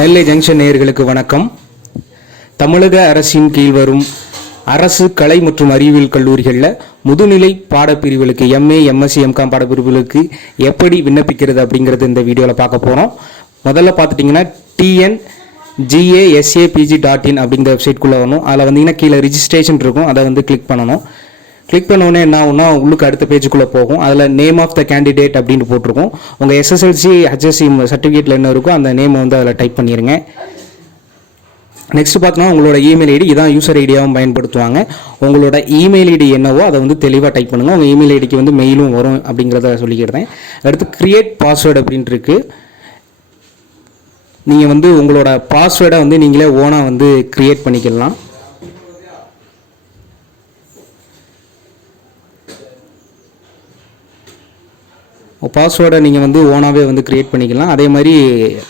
நெல்லை junction நேயர்களுக்கு வணக்கம். தமிழக அரசின் கீழ் வரும் அரசு கலை மற்றும் அறிவியல் கல்லூரிகளில் முதுநிலை பாடப்பிரிவுகளுக்கு எம்ஏ எம்எஸ்சி எம்காம் பாடப்பிரிவுகளுக்கு எப்படி விண்ணப்பிக்கிறது அப்படிங்கிறது இந்த வீடியோவில் பார்க்க போகிறோம் முதல்ல பார்த்துட்டிங்கன்னா டிஎன் ஜிஏஎஸ்ஏபிஜி டாட் இன் அப்படிங்கிற வெப்சைட்குள்ளே வரணும். அதில் வந்தீங்கன்னா கீழே ரிஜிஸ்ட்ரேஷன் இருக்கும். அதை வந்து கிளிக் பண்ணணும். கிளிக் பண்ண என்ன ஆகும்னா உள்ளுக்கு அடுத்த பேஜுக்குள்ளே போகும். அதில் நேம் ஆஃப் த கேண்டிடேட் அப்படின்னு போட்டிருக்கும். உங்கள் எஸ்எஸ்எல்சி ஹெச்எஸ்சி சர்டிஃபிகேட்டில் என்ன இருக்கோ அந்த நேமை வந்து அதில் டைப் பண்ணிடுங்க நெக்ஸ்ட் பார்த்தோன்னா உங்களோட இமெயில் ஐடி இதான் யூசர் ஐடியாவும் பயன்படுத்துவாங்க. உங்களோட இமெயில் ஐடி என்னவோ அதை வந்து தெளிவாக டைப் பண்ணுங்கள் உங்கள் இமெயில் ஐடிக்கு வந்து மெயிலும் வரும் அப்படிங்கிறத சொல்லிக்கிறேன். அடுத்து கிரியேட் பாஸ்வேர்டு அப்படின்ட்டு இருக்குது நீங்கள் வந்து உங்களோட பாஸ்வேர்டை வந்து நீங்களே ஓனாக வந்து கிரியேட் பண்ணிக்கலாம். பாஸ்வேர்டை நீங்கள் வந்து ஓனாகவே வந்து க்ரியேட் பண்ணிக்கலாம். அதே மாதிரி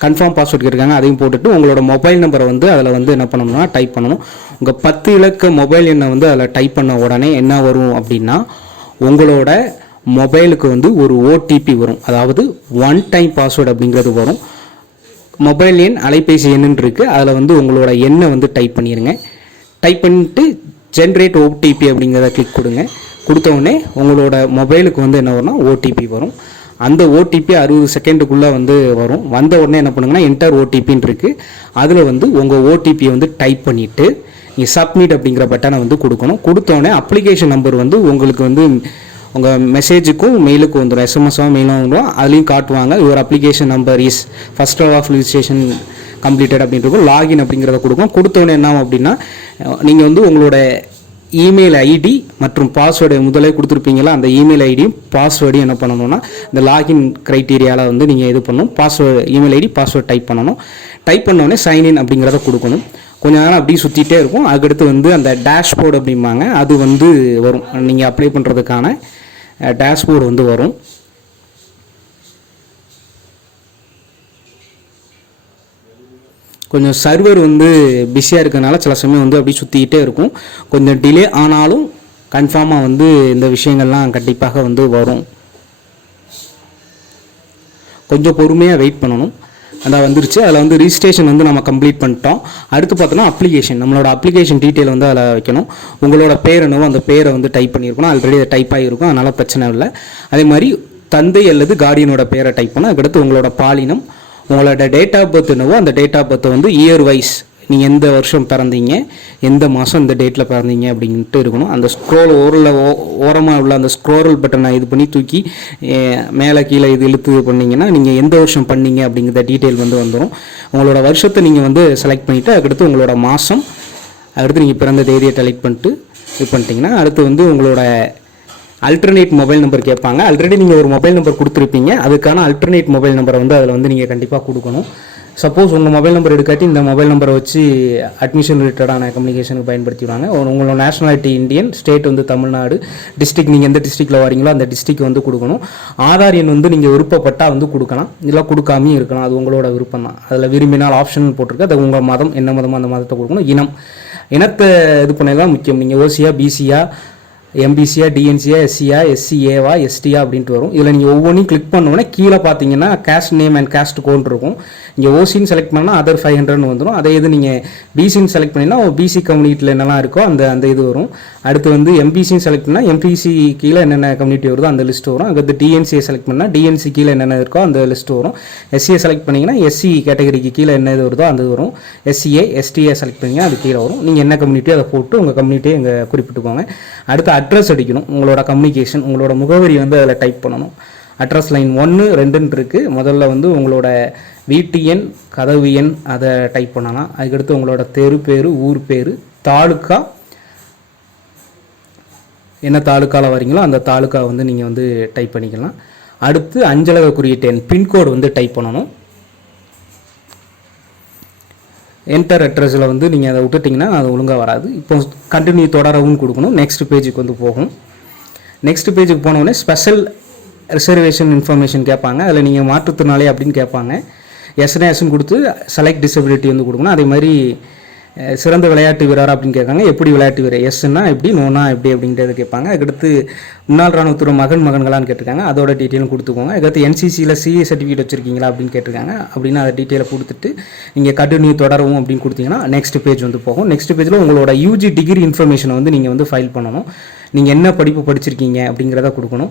கன்ஃபார்ம் பாஸ்வேர்ட் இருக்காங்க அதையும் போட்டுட்டு உங்களோட மொபைல் நம்பரை வந்து அதில் வந்து என்ன பண்ணணும்னா டைப் பண்ணணும். உங்கள் பத்து இலக்க மொபைல் எண்ணை வந்து அதில் டைப் பண்ண உடனே என்ன வரும் அப்படின்னா உங்களோட மொபைலுக்கு வந்து ஒரு ஓடிபி வரும். அதாவது ஒன் டைம் பாஸ்வேர்டு அப்படிங்கிறது வரும். மொபைல் எண் அலைபேசி எண்ணுன்னு இருக்குது அதில் வந்து உங்களோட எண்ணை வந்து டைப் பண்ணிடுங்க டைப் பண்ணிட்டு ஜென்ரேட் ஓடிபி அப்படிங்கிறத கிளிக் கொடுங்க. கொடுத்த உடனே உங்களோட மொபைலுக்கு வந்து என்ன வரும்னா ஓடிபி வரும். அந்த ஓடிபி அறுபது செகண்டுக்குள்ளே வந்து வரும். வந்த உடனே என்ன பண்ணுங்கன்னா என்டர் ஓடிபின்னு இருக்குது அதில் வந்து உங்கள் ஓடிபியை வந்து டைப் பண்ணிவிட்டு நீங்கள் சப்மிட் அப்படிங்கிற பட்டனை வந்து கொடுக்கணும். கொடுத்தோடனே அப்ளிகேஷன் நம்பர் வந்து உங்களுக்கு வந்து உங்கள் மெசேஜுக்கும் மெயிலுக்கும் வந்துடும் எஸ்எம்எஸ்ஸாக மெயிலும் வந்துடும் அதுலேயும் காட்டுவாங்க. Your application number is first of registration completed அப்படின்றது. லாகின் அப்படிங்கிறத கொடுக்கும் கொடுத்தோடனே என்ன அப்படின்னா நீங்கள் வந்து உங்களோட இமெயில் ஐடி மற்றும் பாஸ்வேர்டு முதலே கொடுத்துருப்பீங்களா அந்த இமெயில் ஐடியும் பாஸ்வேர்டையும் என்ன பண்ணணும்னா இந்த லாகின் க்ரைட்டீரியாவில் வந்து நீங்கள் இது பண்ணணும். Password email ID password type பண்ணணும். டைப் பண்ணோடனே சைன்இன் அப்படிங்கிறத கொடுக்கணும். கொஞ்ச நேரம் அப்படியே சுற்றிட்டே இருக்கும். அதுக்கடுத்து வந்து அந்த டேஷ்போர்டு அப்படிம்பாங்க அது வந்து வரும். நீங்கள் அப்ளை பண்ணுறதுக்கான டேஷ்போர்டு வந்து வரும். கொஞ்சம் சர்வர் வந்து பிஸியாக இருக்கிறதுனால சில சமயம் வந்து அப்படியே சுற்றிக்கிட்டே இருக்கும். கொஞ்சம் டிலே ஆனாலும் கன்ஃபார்மாக வந்து இந்த விஷயங்கள்லாம் கண்டிப்பாக வந்து வரும். கொஞ்சம் பொறுமையாக வெயிட் பண்ணணும். அதான் வந்துருச்சு. அதில் வந்து ரிஜிஸ்ட்ரேஷன் வந்து நம்ம கம்ப்ளீட் பண்ணிட்டோம். அடுத்து பார்த்தோன்னா அப்ளிகேஷன் நம்மளோட அப்ளிகேஷன் டீட்டெயில் வந்து அதில் வைக்கணும். உங்களோட பேர் என்னவோ அந்த பேரை வந்து டைப் பண்ணியிருக்கணும். ஆல்ரெடி அதை டைப் ஆகிருக்கும் அதனால் பிரச்சனை இல்லை. அதே மாதிரி தந்தை அல்லது கார்டியனோட பேரை டைப் பண்ணால் அதுக்கடுத்து உங்களோட பாலினம் உங்களோட டேட் ஆஃப் பர்த் என்னவோ அந்த டேட் ஆஃப் பர்த்தை வந்து இயர் வைஸ் நீங்கள் எந்த வருஷம் பிறந்தீங்க எந்த மாதம் இந்த டேட்டில் பிறந்தீங்க அப்படின்ட்டு இருக்கணும். அந்த ஸ்க்ரோல் ஓரில் ஓரமாக உள்ள அந்த ஸ்க்ரோரல் பட்டனை இது பண்ணி தூக்கி மேலே கீழே இது இழுத்து இது பண்ணீங்கன்னா நீங்கள் எந்த வருஷம் பண்ணீங்க அப்படிங்கிற டீட்டெயில் வந்து வந்துடும் உங்களோட வருஷத்தை நீங்கள் வந்து செலக்ட் பண்ணிவிட்டு அதுக்கடுத்து உங்களோட மாதம் அடுத்து நீங்கள் பிறந்த தேதியை செலக்ட் பண்ணிட்டு இது பண்ணிட்டீங்கன்னா அடுத்து வந்து உங்களோட அல்டர்னேட் மொபைல் நம்பர் கேட்பாங்க. ஆல்ரெடி நீங்கள் ஒரு மொபைல் நம்பர் கொடுத்துருப்பீங்க. அதுக்கான அல்டர்னேட் மொபைல் நம்பரை வந்து அதில் வந்து நீங்கள் கண்டிப்பாக கொடுக்கணும். சப்போஸ் உங்கள் மொபைல் நம்பர் எடுக்காட்டி இந்த மொபைல் நம்பரை வச்சு அட்மிஷன் ரிலேட்டடான கம்யூனிகேஷனுக்கு பயன்படுத்திடுவாங்க. உங்களோட நேஷனாலிட்டி இந்தியன் ஸ்டேட் வந்து தமிழ்நாடு டிஸ்ட்ரிக்ட் நீங்கள் எந்த டிஸ்ட்ரிக்டில் வரீங்களோ அந்த டிஸ்ட்ரிக்ட் வந்து கொடுக்கணும். ஆதார் எண் வந்து நீங்கள் விருப்பப்பட்டால் வந்து கொடுக்கலாம். இல்லை கொடுக்காமையும் இருக்கலாம். அது உங்களோட விருப்பம் தான் அதில் விரும்பினால் ஆப்ஷன் போட்டிருக்கு. அது உங்கள் மதம் என்ன மதமோ அந்த மதத்தை கொடுக்கணும். இனம். இனத்தை இது பண்ணலாம் முக்கியம். நீங்கள் ஓசியா பிசியா எம்பிசியா டிஎன்சியா எஸ்சியா எஸ்சிஏவா எஸ்டியா அப்படின்ட்டு வரும். இதில் நீங்கள் ஒவ்வொன்றையும் கிளிக் பண்ணோன்னே கீழே பார்த்தீங்கன்னா caste name and caste code இருக்கும். இங்கே ஓசின்னு செலக்ட் பண்ணால் அதர் ஃபைவ் ஹண்ட்ரட்னு வந்துடும் அதே இது நீங்கள் பிசின்னு செலக்ட் பண்ணினா பிசி கம்யூனிட்டியில் என்னெல்லாம் இருக்கோ அந்த அந்த இது வரும். அடுத்து வந்து எம்பிசின்னு செலக்ட் பண்ணால் எம்பிசி கீழே என்னென்ன கம்யூனிட்டி வருதோ அந்த லிஸ்ட் வரும். அங்கே டிஎன்சியை செலக்ட் பண்ணால் டிஎன்சி கீழே என்னென்ன இருக்கோ அந்த லிஸ்ட் வரும். எஸ்சியை செலக்ட் பண்ணிங்கன்னா எஸ்சி கேட்டகரிக்கு கீழே என்ன இது வருதோ அந்த வரும். எஸ்சிஏ எஸ்டிஏ செலக்ட் பண்ணிங்கன்னா அது கீழே வரும். நீங்கள் என்ன கம்யூனிட்டியோ அதை போட்டு உங்கள் கம்யூனிட்டியை இங்கே குறிப்பிட்டுக்கோங்க. அடுத்து அட்ரஸ் அடிக்கணும். உங்களோட கம்யூனிகேஷன் உங்களோட முகவரி வந்து அதில் டைப் பண்ணணும். அட்ரஸ் லைன் ஒன்று ரெண்டுன்னு இருக்குது முதல்ல வந்து உங்களோட வீட்டு எண் கதவு எண் அதை டைப் பண்ணலாம். அதுக்கடுத்து உங்களோட தெரு பேர் ஊர் பேர் தாலுக்கா. என்ன தாலுக்காவில் வரீங்களோ அந்த தாலுக்கா வந்து நீங்கள் வந்து டைப் பண்ணிக்கலாம். அடுத்து அஞ்சலக குறியீட்டு எண் பின்கோடு வந்து டைப் பண்ணணும். என்டர் அட்ரஸில் வந்து நீங்கள் அதை விட்டுட்டிங்கன்னா அது ஒழுங்காக வராது. இப்போ கண்டினியூ தொடரவும் கொடுக்கணும். நெக்ஸ்ட் பேஜுக்கு வந்து போகும். நெக்ஸ்ட் பேஜுக்கு போனோடனே ஸ்பெஷல் ரிசர்வேஷன் இன்ஃபர்மேஷன் கேட்பாங்க. அதில் நீங்கள் மாற்றுத்திறனாளி அப்படின்னு கேட்பாங்க. எஸ்என்எஸ்ன்னு கொடுத்து செலக்ட் டிசபிலிட்டி வந்து கொடுக்கணும். அதே மாதிரி சிறந்த விளையாட்டு வீரர் அப்படின்னு கேட்காங்க. எப்படி விளையாட்டு வீரர்? எஸ்ன்னா எப்படி நோனா எப்படி அப்படின்றத கேட்பாங்க. அதுக்கடுத்து முன்னாள் ராணுவத்துறை மகன் மகன்களான்னு கேட்டிருக்காங்க. அதோட டீட்டெயிலும் கொடுத்துக்கோங்க. அதுக்கடுத்து என்சிசியில் சிஏ சர்டிஃபிகேட் வச்சிருக்கீங்களா அப்படின்னு கேட்டிருக்காங்க. அப்படின்னு அதை டீட்டெயிலை கொடுத்துட்டு நீங்கள் கண்டினியூ தொடரவும் அப்படின்னு கொடுத்தீங்கன்னா நெக்ஸ்ட் பேஜ் வந்து போகும். நெக்ஸ்ட் பேஜில் உங்களோட யூஜி டிகிரி இன்ஃபர்மேஷனை வந்து நீங்கள் வந்து ஃபைல் பண்ணணும். நீங்கள் என்ன படிப்பு படிச்சிருக்கீங்க அப்படிங்கிறத கொடுக்கணும்.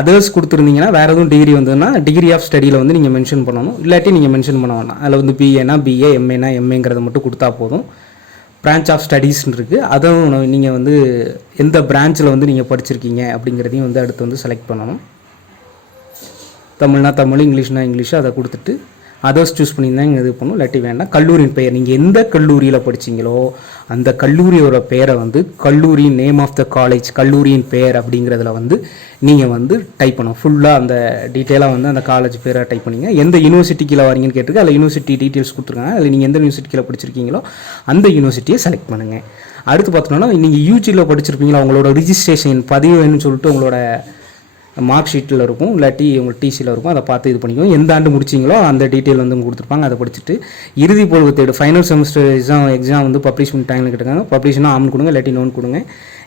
அதர்ஸ் கொடுத்துருந்தீங்கன்னா வேறு எதுவும் டிகிரி வந்ததுன்னா டிகிரி ஆஃப் ஸ்டடியில் வந்து நீங்கள் மென்ஷன் பண்ணணும். இல்லாட்டி நீங்கள் மென்ஷன் பண்ண வேணாம். அதில் வந்து பிஏனா பிஏ எம்ஏனா எம்ஏங்கிறத மட்டும் கொடுத்தா போதும். பிரான்ச் ஆஃப் ஸ்டடீஸ்னு இருக்குது அதுவும் நீங்கள் வந்து எந்த பிரான்ச்சில் வந்து நீங்கள் படிச்சிருக்கீங்க அப்படிங்கிறதையும் வந்து அடுத்து வந்து செலக்ட் பண்ணணும். தமிழ்னா தமிழ் இங்கிலீஷ்னா இங்கிலீஷ் அதை கொடுத்துட்டு அதர்ஸ் சூஸ் பண்ணியிருந்தாங்க இது பண்ணும். இல்லாட்டி வேண்டாம். கல்லூரியின் பெயர். நீங்கள் எந்த கல்லூரியில் படிச்சீங்களோ அந்த கல்லூரியோட பெயரை வந்து கல்லூரி நேம் ஆஃப் த காலேஜ் கல்லூரியின் பெயர் அப்படிங்கிறதுல வந்து நீங்கள் வந்து டைப் பண்ணணும். ஃபுல்லாக அந்த டீட்டெயிலாக வந்து அந்த காலேஜ் பேரை டைப் பண்ணிங்க. எந்த யூனிவர்சிட்டிக்கில் வரீங்கன்னு கேட்டிருக்கு. அதில் யூனிவர்சிட்டி டீட்டெயில்ஸ் கொடுத்துருக்காங்க. அதில் நீங்கள் எந்த யூனிவர்சிட்டியில் படிச்சிருக்கீங்களோ அந்த யூனிவர்சிட்டியை செலக்ட் பண்ணுங்கள் அடுத்து பார்த்தோன்னா நீங்கள் யூஜியில் படிச்சிருப்பீங்களா? உங்களோட ரிஜிஸ்ட்ரேஷன் பதிவு வேணும்னு சொல்லிட்டு உங்களோட மார்க் ஷீட்டில் இருக்கும் இல்லாட்டி உங்களுக்கு டிசியில் இருக்கும் அதை பார்த்து இது பண்ணிக்கும் எந்த ஆண்டு முடிச்சிங்களோ அந்த டீட்டெயில் வந்து கொடுத்துருப்பாங்க அதை படிச்சுட்டு இறுதி பொழுது தேடு. ஃபைனல் செமஸ்டர் எக்ஸாம் எக்ஸாம் வந்து பப்ளிஷ் டைமில் கேட்டாங்க பப்ளிஷ்னா ஆம் கொடுங்க இல்லாட்டி நோன் கொடுங்க.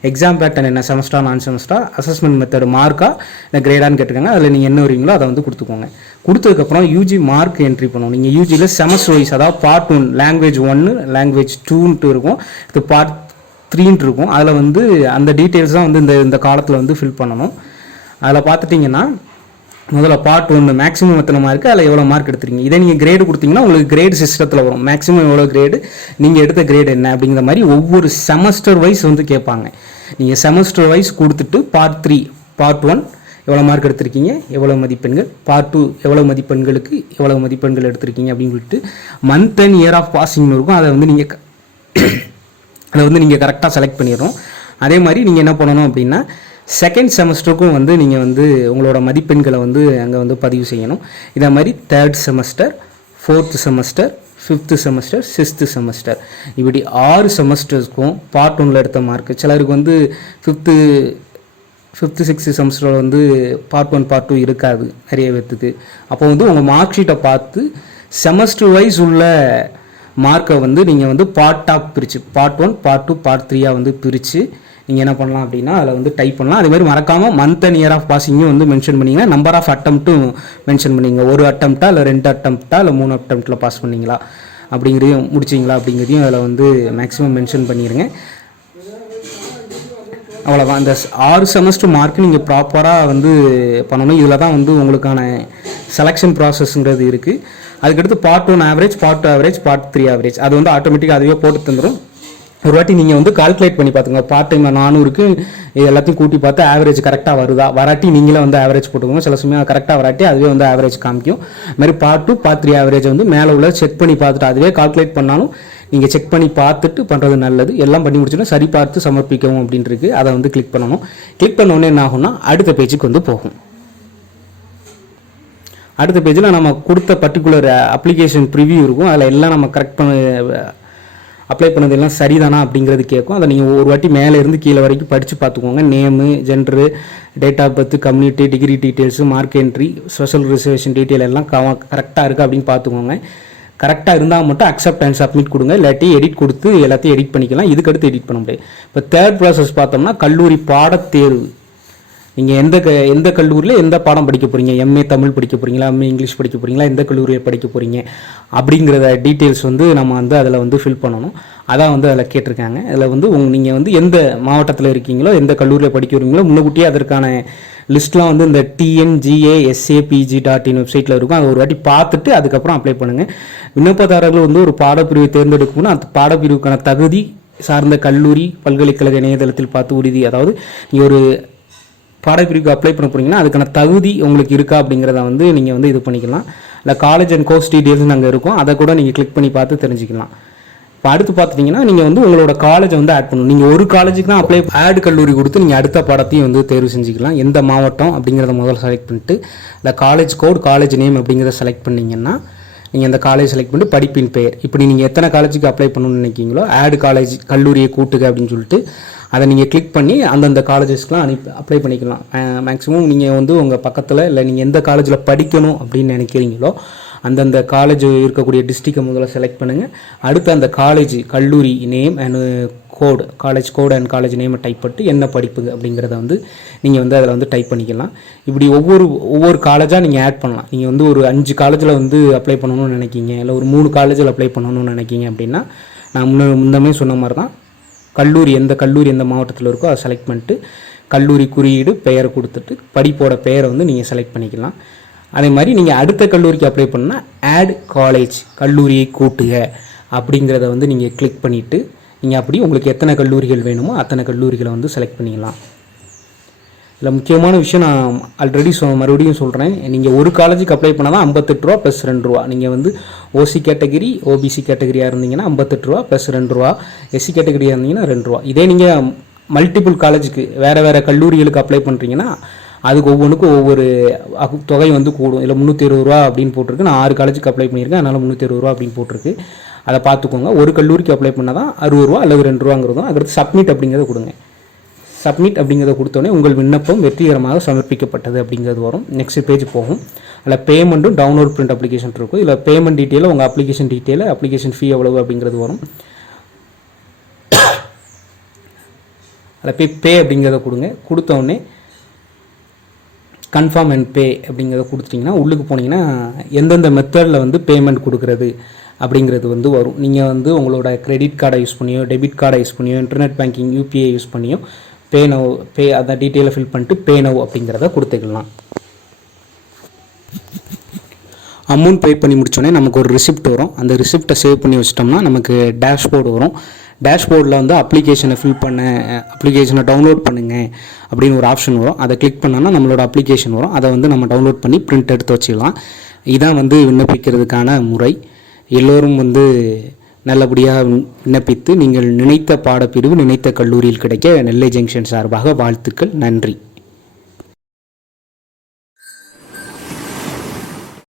எக்ஸாம் பேட்டர்ன் என்ன? Semester non semester assessment method மார்க்கா இல்லை கிரேடான்னு கேட்டிருக்காங்க. அதில் நீங்கள் என்ன வரீங்களோ அதை வந்து கொடுத்துக்கோங்க. கொடுத்ததுக்கப்புறம் யூஜி மார்க் என்ட்ரி பண்ணணும். நீங்கள் யூஜியில் செமஸ்டர் வைஸ் அதாவது பார்ட் ஒன் லாங்குவேஜ் ஒன்று லாங்குவேஜ் டூன்ட்டு இருக்கும். இது பார்ட் த்ரீன்ட்டு இருக்கும். அதில் வந்து அந்த டீட்டெயில்ஸ் தான் வந்து இந்த இந்த காலத்தில் வந்து ஃபில் பண்ணணும். அதில் பார்த்துட்டிங்கன்னா முதல்ல பார்ட் ஒன்று மேக்ஸிமம் எத்தனை மார்க்கு அதில் எவ்வளோ மார்க் எடுத்துருக்கீங்க? இதை நீங்கள் கிரேடு கொடுத்தீங்கன்னா உங்களுக்கு கிரேடு சிஸ்டத்தில் வரும். மேக்ஸிமம் எவ்வளோ கிரேடு நீங்கள் எடுத்த கிரேடு என்ன? அப்படிங்கிற மாதிரி ஒவ்வொரு செமஸ்டர் வைஸ் வந்து கேட்பாங்க. நீங்கள் செமஸ்டர் வைஸ் கொடுத்துட்டு பார்ட் த்ரீ பார்ட் ஒன் எவ்வளோ மார்க் எடுத்திருக்கீங்க? எவ்வளோ மதிப்பெண்கள்? பார்ட் டூ எவ்வளோ மதிப்பெண்களுக்கு எவ்வளோ மதிப்பெண்கள் எடுத்திருக்கீங்க? அப்படின்னு சொல்லிட்டு மந்த் அண்ட் இயர் ஆஃப் பாசிங்னு இருக்கும். அதை வந்து நீங்கள் அதை வந்து நீங்கள் கரெக்டாக செலக்ட் பண்ணிடுறோம். அதே மாதிரி நீங்கள் என்ன பண்ணணும் அப்படின்னா செகண்ட் செமஸ்டருக்கும் வந்து நீங்கள் வந்து உங்களோட மதிப்பெண்களை வந்து அங்கே வந்து பதிவு செய்யணும். இதே மாதிரி third semester fourth semester fifth semester sixth semester இப்படி ஆறு செமஸ்டர்ஸ்க்கும் பார்ட் ஒன்ல எடுத்த மார்க் சிலருக்கு வந்து ஃபிஃப்த்து ஃபிஃப்த்து சிக்ஸ்த்து செமஸ்டரில் வந்து பார்ட் ஒன் பார்ட் டூ இருக்காது நிறைய பேர்த்துக்கு அப்போ வந்து உங்கள் மார்க் ஷீட்டை பார்த்து செமஸ்டர் வைஸ் உள்ள மார்க்கை வந்து நீங்கள் வந்து பார்ட்டாக பிரித்து part one part two part த்ரீயாக வந்து பிரித்து நீங்கள் என்ன பண்ணலாம் அப்படின்னா அதில் வந்து டைப் பண்ணலாம். அதே மாதிரி மறக்காமல் மந்த் அண்ட் இயர் ஆஃப் பாசிங்கும் வந்து மென்ஷன் பண்ணிங்கன்னா நம்பர் ஆஃப் அட்டம்ப்ட்டும் மென்ஷன் பண்ணிங்க. ஒரு அட்டம்ப்டா இல்லை ரெண்டு அட்டம்ப்டா இல்லை மூணு அட்டம்ப்டில் பாஸ் பண்ணீங்களா? அப்படிங்கிறதையும் முடிச்சிங்களா? அப்படிங்கிறதையும் அதில் வந்து மேக்ஸிமம் மென்ஷன் பண்ணிடுங்க அவ்வளோதான் இந்த ஆறு செமஸ்டர் மார்க் நீங்கள் ப்ராப்பராக வந்து பண்ணணும். இதில் தான் வந்து உங்களுக்கான செலெக்ஷன் ப்ராசஸ்ங்கிறது இருக்குது அதுக்கடுத்து part one average part two average part three average அது வந்து ஆட்டோமேட்டிக்காக அதுவே போட்டு தந்துடும் ஒரு வாட்டி நீங்கள் வந்து கால்குலேட் பண்ணி பார்த்துங்க பார்ட் டைம் நானூறுக்கு எல்லாத்தையும் கூட்டி பார்த்து ஆவரேஜ் கரெக்டாக வருதா? வராட்டி நீங்களே வந்து ஆவரேஜ் போட்டுக்கோங்க. சில சமயம் கரெக்டாக வராட்டி அதுவே வந்து ஆவரேஜ் காமிக்கும். இது மாதிரி part two part three average வந்து மேலே உள்ள செக் பண்ணி பார்த்துட்டு அதுவே கால்குலேட் பண்ணாலும் நீங்கள் செக் பண்ணி பார்த்துட்டு பண்ணுறது நல்லது. எல்லாம் பண்ணி முடிச்சோன்னா சரி பார்த்து சமர்ப்பிக்கவும் அப்படின்ட்டு இருக்கு அதை வந்து கிளிக் பண்ணணும். கிளிக் பண்ணோடனே என்ன ஆகும்னா அடுத்த பேஜுக்கு வந்து போகும். அடுத்த பேஜில் நம்ம கொடுத்த பர்டிகுலர் அப்ளிகேஷன் ப்ரிவ்யூ இருக்கும். அதில் எல்லாம் நம்ம கரெக்ட் பண்ண அப்ளை பண்ணது எல்லாம் சரிதானா அப்படிங்கிறது கேட்கும் அதை நீங்கள் ஒரு வாட்டி மேலே இருந்து கீழே வரைக்கும் படித்து பார்த்துக்கோங்க. Name gender date of birth community degree details mark entry special reservation detail எல்லாம் கரெக்டாக இருக்குது அப்படின்னு பார்த்துக்கோங்க. கரெக்டாக இருந்தால் மட்டும் அக்செப்ட் அண்ட் சப்மிட் கொடுங்க. இல்லாட்டி எடிட் கொடுத்து எல்லாத்தையும் எடிட் பண்ணிக்கலாம். இதுக்கடுத்து எடிட் பண்ண முடியாது. இப்போ தேர்ட் ப்ராசஸ் பார்த்தோம்னா கல்லூரி பாடத்தேர்வு. நீங்கள் எந்த க எந்த கல்லூரியில் எந்த பாடம் படிக்க போகிறீங்க எம்ஏ தமிழ் படிக்க போகிறீங்களா எம்ஏ இங்கிலீஷ் படிக்க போகிறீங்களா எந்த கல்லூரியில் படிக்க போகிறீங்க அப்படிங்கிறத டீட்டெயில்ஸ் வந்து நம்ம வந்து அதில் வந்து ஃபில் பண்ணணும். அதான் வந்து அதில் கேட்டிருக்காங்க. அதில் வந்து உங் நீங்கள் வந்து எந்த மாவட்டத்தில் இருக்கீங்களோ எந்த கல்லூரியில் படிக்க வரீங்களோ முன்னக்கூட்டியே அதற்கான லிஸ்ட்லாம் வந்து இந்த டிஎன்ஜிஏ எஸ்ஏபிஜி டாட் இன் வெப்சைட்டில் இருக்கும். அதை ஒரு வாட்டி பார்த்துட்டு அதுக்கப்புறம் அப்ளை பண்ணுங்கள் விண்ணப்பதாரர்கள் வந்து ஒரு பாடப்பிரிவை தேர்ந்தெடுக்கணும்னா அந்த பாடப்பிரிவுக்கான தகுதி சார்ந்த கல்லூரி பல்கலைக்கழக இணையதளத்தில் பார்த்து உறுதி. அதாவது நீங்கள் ஒரு பாடப்பிரிவுக்கு அப்ளை பண்ண போகிறீங்கன்னா அதுக்கான தகுதி உங்களுக்கு இருக்கா அப்படிங்கிறத வந்து நீங்கள் வந்து இது பண்ணிக்கலாம். இல்லை காலேஜ் அண்ட் கோர்ஸ் டீட்டெயில்ஸ் அங்கே இருக்கும். அதை கூட நீங்கள் கிளிக் பண்ணி பார்த்து தெரிஞ்சுக்கலாம். இப்போ அடுத்து பார்த்துட்டிங்கன்னா நீங்கள் வந்து உங்களோட காலேஜை வந்து ஆட் பண்ணணும். நீங்கள் ஒரு காலேஜுக்கு தான் அப்ளை ஆட் கல்லூரி கொடுத்து நீங்கள் அடுத்த பாடத்தையும் வந்து தேர்வு செஞ்சுக்கலாம். எந்த மாவட்டம் அப்படிங்கிறத முதல்ல செலக்ட் பண்ணிட்டு இல்லை காலேஜ் கோட் காலேஜ் நேம் அப்படிங்கிறத செலக்ட் பண்ணிங்கன்னா நீங்கள் அந்த காலேஜ் செலக்ட் பண்ணிட்டு படிப்பின் பெயர். இப்படி நீங்கள் எத்தனை காலேஜுக்கு அப்ளை பண்ணணும்னு நினைக்கிறீங்களோ ஆட் காலேஜ் கல்லூரியை கூட்டுக அப்படின்னு சொல்லிட்டு அதை நீங்கள் கிளிக் பண்ணி அந்தந்த காலேஜஸ்க்கெலாம் அனுப்பி அப்ளை பண்ணிக்கலாம். மேக்ஸிமம் நீங்கள் வந்து உங்கள் பக்கத்தில் இல்லை நீங்கள் எந்த காலேஜில் படிக்கணும் அப்படின்னு நினைக்கிறீங்களோ அந்தந்த காலேஜ் இருக்கக்கூடிய டிஸ்ட்ரிக்டை முதல்ல செலக்ட் பண்ணுங்கள் அடுத்து அந்த காலேஜ் கல்லூரி name and code college code and college நேமை டைப் பண்ணிட்டு என்ன படிப்பு அப்படிங்கிறத வந்து நீங்கள் வந்து அதில் வந்து டைப் பண்ணிக்கலாம். இப்படி ஒவ்வொரு ஒவ்வொரு காலேஜாக நீங்கள் ஆட் பண்ணலாம். நீங்கள் வந்து ஒரு அஞ்சு காலேஜில் வந்து அப்ளை பண்ணணும்னு நினைக்கிங்க இல்லை ஒரு மூணு காலேஜில் அப்ளை பண்ணணும்னு நினைக்கிங்க அப்படின்னா நான் முன்ன முன்னமே சொன்ன மாதிரி தான் கல்லூரி எந்த கல்லூரி எந்த மாவட்டத்தில் இருக்கோ அதை செலக்ட் பண்ணிட்டு கல்லூரி குறியீடு பெயரை கொடுத்துட்டு படிப்போட பெயரை வந்து நீங்கள் செலக்ட் பண்ணிக்கலாம். அதே மாதிரி நீங்கள் அடுத்த கல்லூரிக்கு அப்ளை பண்ணால் ஆட் காலேஜ் கல்லூரியை கூட்டுக அப்படிங்கிறத வந்து நீங்கள் கிளிக் பண்ணிவிட்டு நீங்கள் அப்படி உங்களுக்கு எத்தனை கல்லூரிகள் வேணுமோ அத்தனை கல்லூரிகளை வந்து செலக்ட் பண்ணிக்கலாம். இதில் முக்கியமான விஷயம் நான் ஆல்ரெடி சொ மறுபடியும் சொல்கிறேன் நீங்கள் ஒரு காலேஜுக்கு அப்ளை பண்ணால் தான் ஐம்பத்தெட்டு ரூபா ப்ளஸ் ரெண்டு ரூபா. நீங்கள் வந்து ஓசி கேட்டகரி ஓபிசி கேட்டகரியாக இருந்தீங்கன்னா ஐம்பத்தெட்டு ரூபா ப்ளஸ் ரெண்டு ரூபா. எஸ்சி கேட்டகரியாக இருந்தீங்கன்னா ரெண்டு ரூபா. இதே நீங்கள் மல்டிபிள் காலேஜுக்கு வேறு வேறு கல்லூரிகளுக்கு அப்ளை பண்ணுறீங்கன்னா அதுக்கு ஒவ்வொன்றுக்கும் ஒவ்வொரு தொகை வந்து கூடும். இல்லை முந்நூற்றி இருபது ரூபா அப்படின்னு போட்டிருக்கு. நான் ஆறு காலேஜுக்கு அப்ளை பண்ணியிருக்கேன். அதனால் முந்நூற்றி இருபது ரூபா அப்படின்னு போட்டிருக்கு. அதை பார்த்துக்கோங்க. ஒரு கல்லூரிக்கு அப்ளை பண்ணால் தான் அறுபது ரூபா அல்லது ரெண்டு ரூபாங்கிறதும் அடுத்து சப்மிட் அப்படிங்கிறத கொடுங்க. சப்மிட் அப்படிங்கிறத கொடுத்தோன்னே உங்கள் விண்ணப்பம் வெற்றிகரமாக சமர்ப்பிக்கப்பட்டது அப்படிங்கிறது வரும். நெக்ஸ்ட் பேஜ் போகும். அதில் பேமெண்ட்டும் டவுன்லோட் பிரிண்ட் அப்ளிகேஷன் இருக்கும். இதில் பேமெண்ட் டீட்டெயில் உங்கள் அப்ளிகேஷன் டீட்டெயில் அப்ளிகேஷன் ஃபீ எவ்வளவு அப்படிங்கிறது வரும். அதில் போய் பே அப்படிங்கிறத கொடுங்க. கொடுத்தோடனே கன்ஃபார்ம் அண்ட் பே அப்படிங்கிறத கொடுத்துட்டிங்கன்னா உள்ளுக்கு போனீங்கன்னா எந்தெந்த மெத்தடில் வந்து பேமெண்ட் கொடுக்குறது அப்படிங்கிறது வந்து வரும். நீங்கள் வந்து உங்களோட கிரெடிட் கார்டை யூஸ் பண்ணியோ டெபிட் கார்டை யூஸ் பண்ணியோ இன்டர்நெட் பேங்கிங் யூபிஐ யூஸ் பண்ணியோ பே நவ் பே அந்த டீட்டெயிலை ஃபில் பண்ணிட்டு பே நவ் அப்படிங்கிறத கொடுத்துக்கலாம். அமௌண்ட் பே பண்ணி முடித்தோடனே நமக்கு ஒரு ரிசிப்ட் வரும். அந்த ரிசிப்டை சேவ் பண்ணி வச்சிட்டோம்னா நமக்கு டேஷ்போர்டு வரும். டேஷ்போர்டில் வந்து அப்ளிகேஷனை ஃபில் பண்ண அப்ளிகேஷனை டவுன்லோட் பண்ணுங்க அப்படின்னு ஒரு ஆப்ஷன் வரும். அதை கிளிக் பண்ணோன்னா நம்மளோட அப்ளிகேஷன் வரும். அதை வந்து நம்ம டவுன்லோட் பண்ணி பிரிண்ட் எடுத்து வச்சுக்கலாம். இதான் வந்து விண்ணப்பிக்கிறதுக்கான முறை. எல்லோரும் வந்து நல்லபடியாக விண்ணப்பித்து நீங்கள் நினைத்த பாடப்பிரிவு நினைத்த கல்லூரியில் கிடைக்க நெல்லை ஜங்ஷன் சார்பாக வாழ்த்துக்கள். நன்றி.